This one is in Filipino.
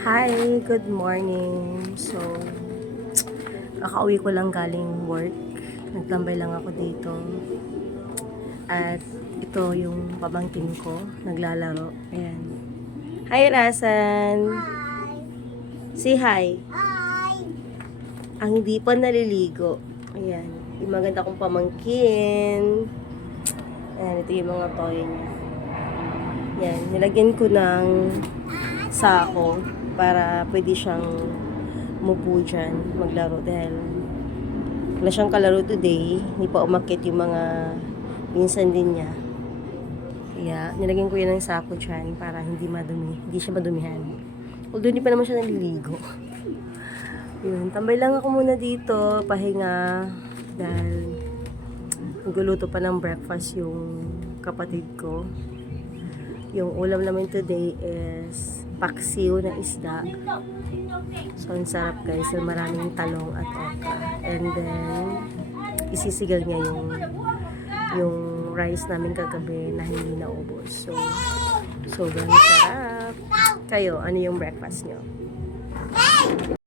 Hi, good morning. So, kakauwi ko lang galing work. Nagtambay lang ako dito. At ito yung pamangkin ko, naglalaro. Ayan. Hi, Rasan. Say hi. Hi! Ang hindi pa naliligo. Ayan. Yung maganda kong pamangkin. Ayan, ito yung mga toy niya. Ayan, nilagyan ko ng sako para pwede siyang umupo dyan, maglaro dahil wala siyang kalaro today. Hindi pa umakit yung mga pinsan din niya. Kaya nilagyan ko yan ng sako dyan para hindi siya madumihan. Although hindi pa naman siya naliligo. Yun, tambay lang ako muna dito, pahinga dahil nagluluto pa ng breakfast yung kapatid ko. Yung ulam namin today is paksiw na isda. So, ang sarap guys. So, maraming talong at okra. And then, isisigal niya yung rice namin kagabi na hindi naubos. So, sobrang sarap. Kayo, ano yung breakfast niyo?